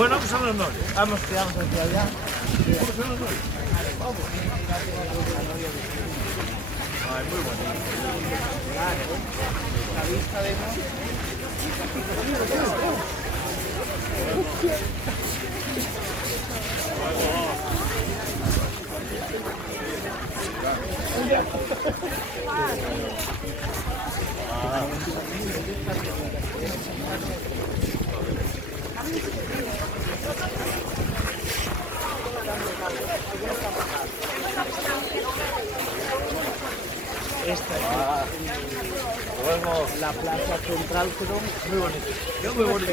Bueno, vamos a la noria. Vamos, tiramos hacia allá. Vamos a la noria. Vamos. Ay, muy bonito. La vista de esta es la plaza central, pero Muy bonito. Qué muy bonito.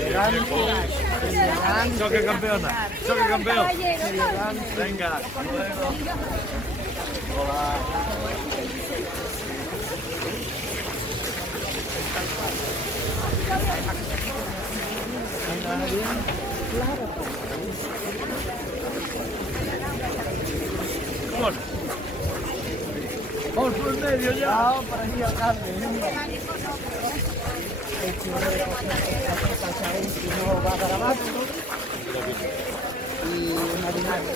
elegante, elegante, Choque campeona. Choque campeón. elegante. Venga. Hasta luego. Hola. Anda bien, claro. Vamos. Vamos por el medio ya. Vamos para allí al cambio. El churro de si no va para abajo. Y una vinagre.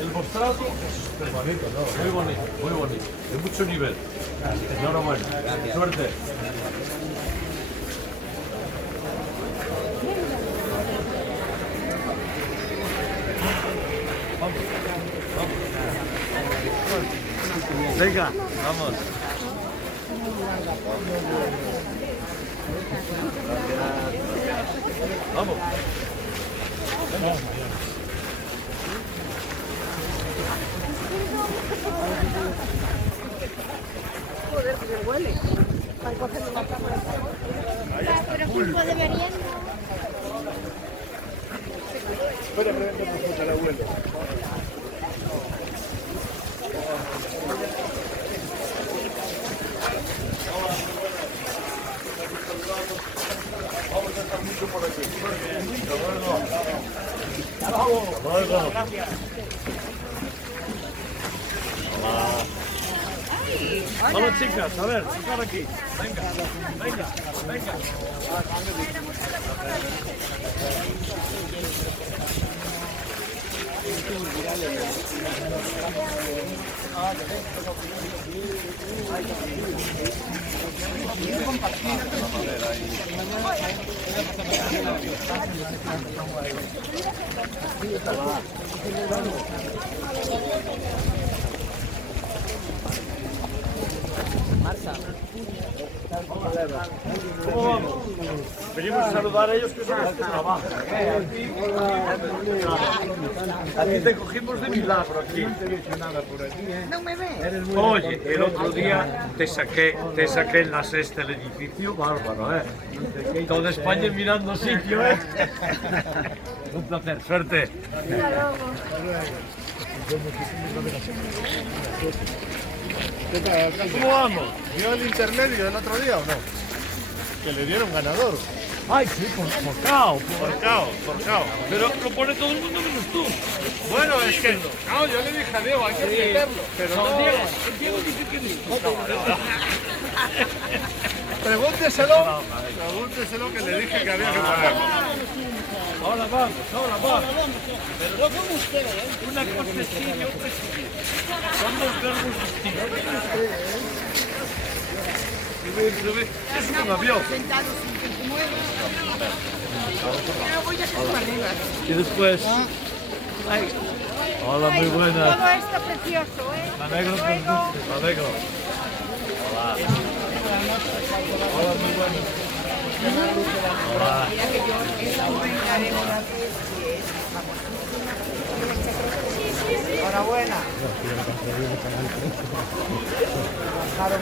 El mostrado es bonito, ¿no? Muy bonito, muy bonito. De mucho nivel. Enhorabuena. Suerte. Vamos. Vamos. Venga, vamos. Vamos. Vamos. Joder, que se huele. Pero tiempo de merienda. Espera, pregunta al abuelo. Vamos a estar mucho por aquí. Hasta luego. Hola chicas, a ver, por aquí. Venga. ¿Cómo vamos? Venimos a saludar a ellos que son los que trabajan. Aquí te cogimos de milagro aquí. No me ve. Oye, el otro día te saqué en la sexta del edificio, bárbaro, Toda España mirando sitio, Un placer, suerte. ¿Cómo vamos? ¿Vio el intermedio el otro día o no? Que le dieron ganador. Ay, sí, por cao. Forcao. Pero lo pone todo el mundo menos tú. Bueno, es que no, yo le dije a Diego, hay que meterlo. Pero no, Diego dice que no. pregúnteselo que le dije que había que ponerlo. Ahora vamos. Pero como usted, una cosa es sí y otra es sí. Son dos verbos distintos. Es un avión. Y después... Ay. Hola, muy buenas. Todo esto precioso, Me alegro que os guste, me alegro. Hola. Hola, muy buenas. Hola. Enhorabuena. Bajaron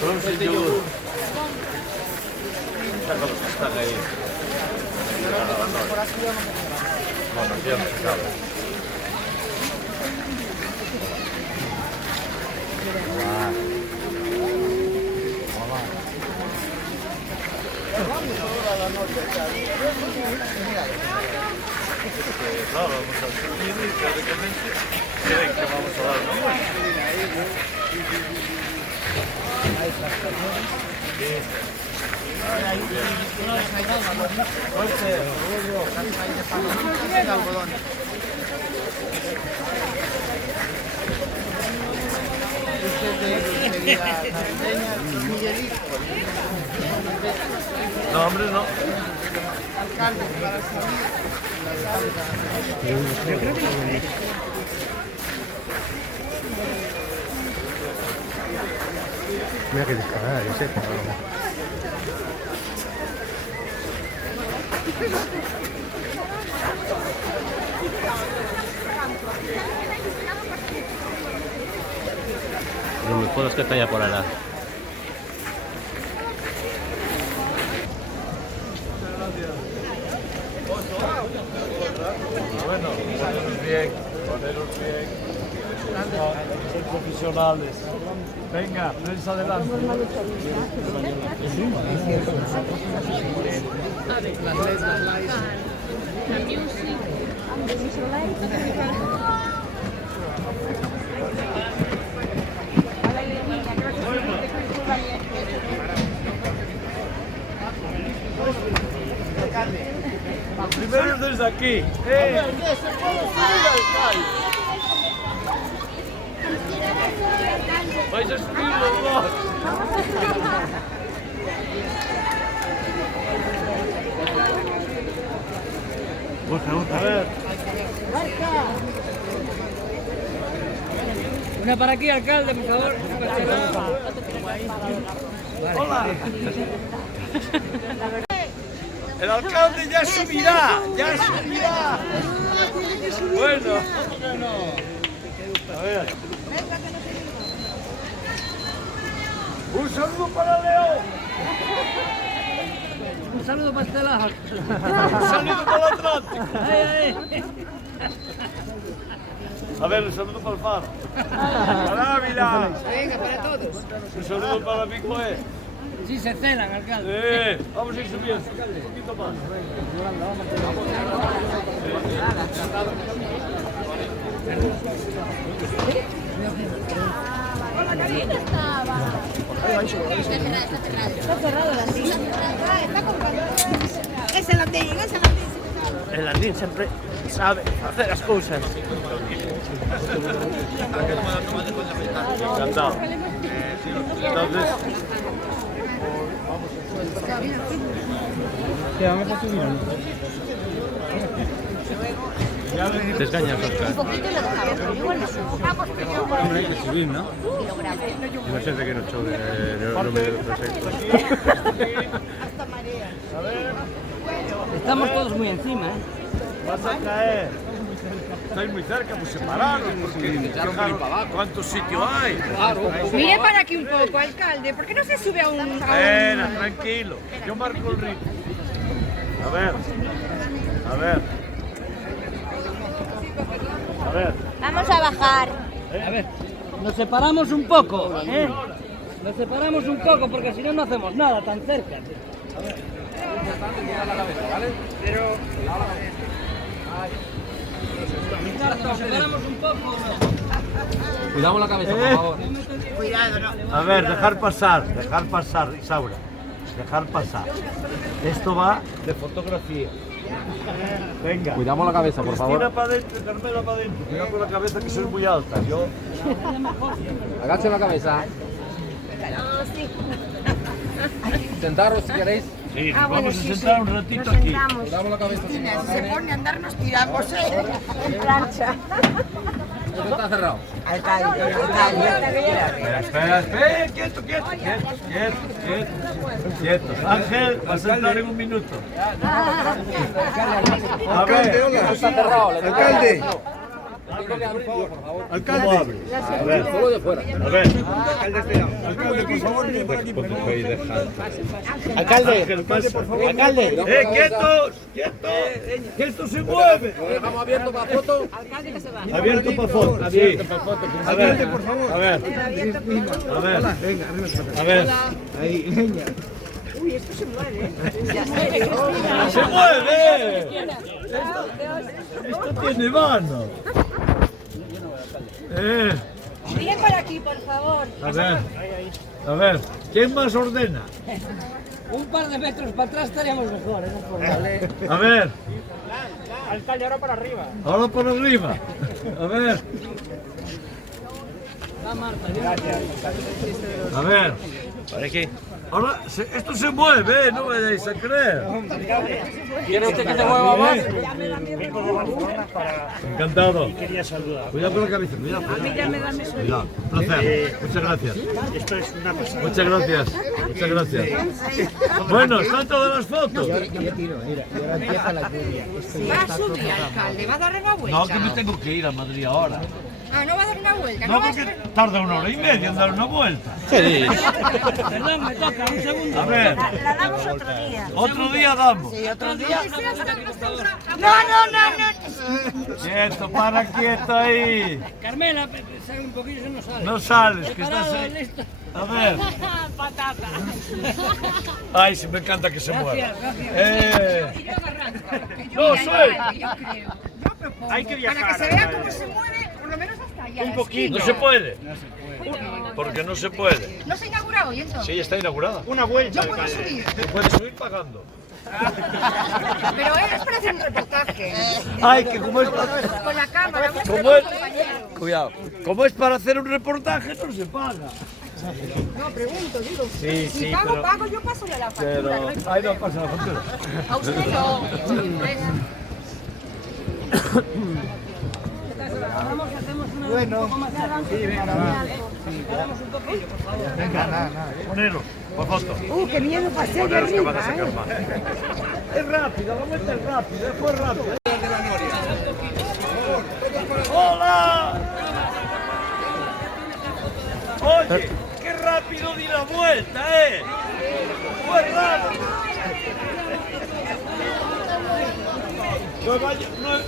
Solo si yo... Saca los que están ahí. Bueno, ya me sabe. Claro, vamos a subir y teóricamente creen que vamos a dar una vuelta. No, hombre, no. Mira que disparada, yo sé. No me jodas que está ya por allá. Bueno, poneros bien, poneros bien. Son profesionales. Venga, prensa adelante. Primero desde aquí. Vais a subir los dos. A ver. Una para aquí, alcalde, por favor. Hola. El alcalde ya subirá, ya subirá. Bueno. A ver. Un saludo para León. Un saludo para Estela. Un saludo para el Atlántico. A ver, un saludo para el Faro. Para Ávila. Venga, para todos. Un saludo para Picoé. Sí, se celan, alcalde. Vamos a ir subiendo. Un poquito más. Está cerrado el andín. Está comprando. Es el andín, es el andín. El Andín siempre sabe hacer las cosas. Encantado. Entonces, Te escañas, Oscar. Un poquito y lo dejamos. Igual me subo. Hombre, hay que subir, ¿no? Y lo grabo. No sé de qué no chove, no me presento. Hasta marea. Estamos todos muy encima, ¿eh? vas a caer. Estáis muy cerca, pues separaros, porque fijaros cuánto sitio hay. Mire para aquí un poco, alcalde. ¿Por qué no se sube a un...? Espera, tranquilo. Yo marco el ritmo. A ver. A ver. A ver. Vamos a bajar. A ver, nos separamos un poco, ¿eh? Nos separamos un poco porque si no, no hacemos nada tan cerca. Pero... Nos separamos un poco. Cuidamos la cabeza, por favor. A ver, dejar pasar, Isaura. Dejar pasar. Esto va de fotografía. Venga. Cuidamos la cabeza, por Cristina favor. para adentro, Carmela para adentro. Cuidado con la cabeza que soy muy alta. Yo. Agachen la cabeza. Sentaros si queréis. Sí, nos Ah, bueno, vamos a sí, sentar sí. un ratito Nos aquí. sentamos. Cristina, si se pone a andar nos tiramos, en plancha. Está cerrado. Espera, quieto. Ángel, va a sentar en un minuto. A ver, Alcalde. ¿cómo hablo? A ver, Solo de fuera. a ver. Alcalde, por favor, Ángel, pasa. ¡Quietos! ¡Que esto se mueve! Lo dejamos abierto para foto. Abierto para foto, sí. A ver, por favor. a ver. A ver. Uy, esto se mueve. ¡Se mueve! Esto tiene mano. Miren por aquí, por favor. A ver, ¿quién más ordena? Un par de metros para atrás estaríamos mejor, no por vale. A ver, Alcalde, ahora para arriba. ahora por arriba. A ver, Va Marta, a ver. ¿Para qué? Ahora, esto se mueve, no me vayáis a creer. ¿Quiere usted que te mueva más? Encantado. Quería saludar. Cuidado con la cabeza, cuidado. Cuidado, un placer. Muchas gracias. Esto es una pasada. Muchas gracias. Bueno, ¿están todas las fotos? Va a subir, alcalde, va a dar una vuelta. No, que me tengo que ir a Madrid ahora. Ah, no va a dar una vuelta. No, porque tarda 1 hora y media en dar una vuelta. Perdón, me toca, un segundo. A ver, La damos otro día. otro día damos. Otro día. No. Quieto, para quieto ahí. Carmela, sale un poquillo, eso no sale. No sales, que estás Preparado, ahí. listo. A ver. Patata. Ay, sí, me encanta que se mueva. Gracias. No, suelta. Yo creo. Yo propongo. Hay que viajar. Para que se vea cómo se mueve, por lo menos hasta allá. Un poquito. No se puede. Porque no se puede. ¿No se inaugura hoy entonces? Sí, está inaugurada. Una vuelta, Yo puedo alcalde. subir. Tú puedes subir pagando. Pero es para hacer un reportaje. Ay, que como es para... Con la cámara, ¿Cómo es? Cuidado. Como es para hacer un reportaje, no se paga. No, pregunto, digo. Sí, si sí, pago, pero- pago, yo paso de la factura. Pero... no hay Ahí no problema. pasa la factura. A usted no. Bueno. Paramos un poquillo, por favor. Ponelo, por foto. Qué miedo pasé allá Ponelo, que van a arriba, sacar más. Es rápido, la vuelta es rápida, fue rápido. ¡Hola! Oye, qué rápido di la vuelta, Fue rápido.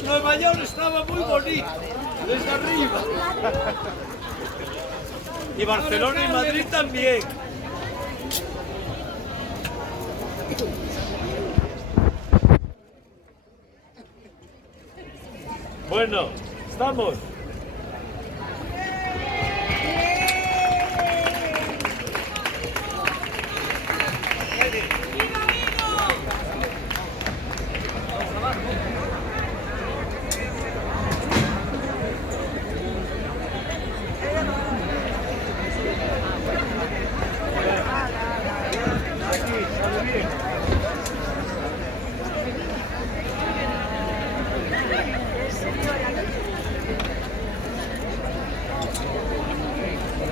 Nueva York estaba muy bonito, desde arriba. Y Barcelona y Madrid también. Bueno, estamos.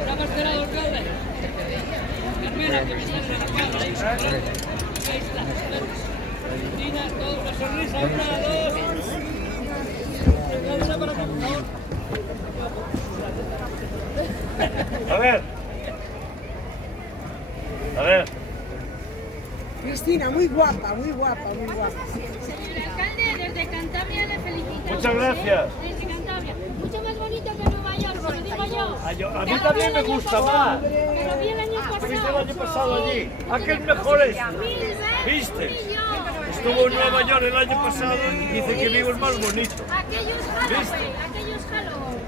¿Está parcelado, alcalde? Carmela, que me sale de la cámara. Ahí está. Cristina, toda una sonrisa. 1, 2. Alcalde, para acá, por favor. A ver. A ver. Cristina, muy guapa, muy guapa, muy guapa. Señor alcalde, desde Cantabria le felicitamos. Muchas gracias. Desde Cantabria. Mucho más bonito que Nueva York, se lo digo yo. A mí también me gusta más. Pero vi el año pasado. Estuviste el año pasado allí. Aquel mejor es. ¿Viste? Estuvo en Nueva York el año pasado y dice que vivo el más bonito. Aquellos Halloween, aquellos Halloween.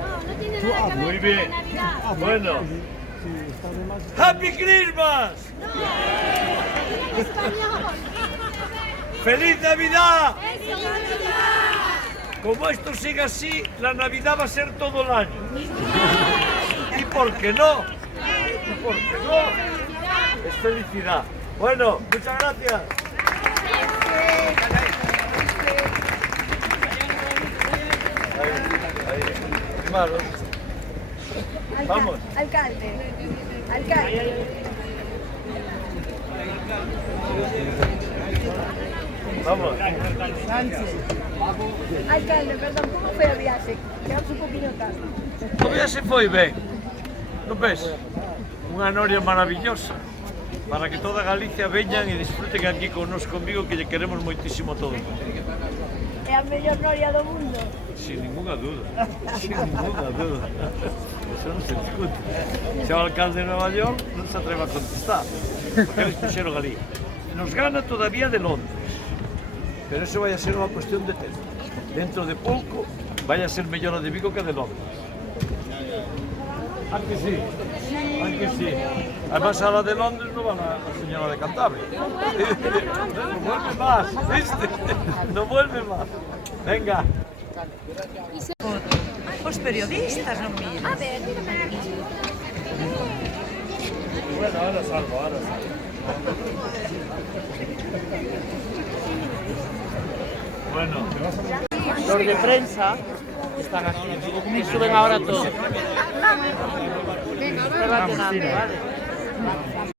No, no tiene nada que ver Muy con bien. la Navidad. Bueno. ¡Happy Christmas! En español. ¡Feliz Navidad! ¡Eso, Navidad! Como esto sigue así, la Navidad va a ser todo el año. ¿Y por qué no? ¿Y por qué no? Es felicidad. Bueno, muchas gracias. Hermano. Vamos. Alcalde. Alcalde. Vamos. Alcalde, perdón, ¿cómo fue el viaje? Quedamos un poquillo tarde. O viaxe foi ben, non ves? Unha noria maravillosa para que toda Galicia veñan e disfruten aquí con nos conmigo, que lle queremos moitísimo a todo. É a mellor noria do mundo. Sin ninguna duda, sin ninguna duda. Eso non se discute. Se o alcalde de Nova York non se atreva a contestar, porque eles puxeron ali. Nos gana todavía de Londres, pero eso vai a ser unha cuestión de tempo. Dentro de pouco vai a ser mellor a de Vigo que a de Londres. ¿A que sí? ¿A que sí? Además a la de Londres no va la señora de Cantabria. No vuelve más, ¿viste? No vuelve más. Venga. Os periodistas non miran. A ver, dígame aquí. Bueno, ahora salgo, ahora salgo. Bueno. Los de prensa están aquí. Y suben ahora todos. No va a nada, ¿vale?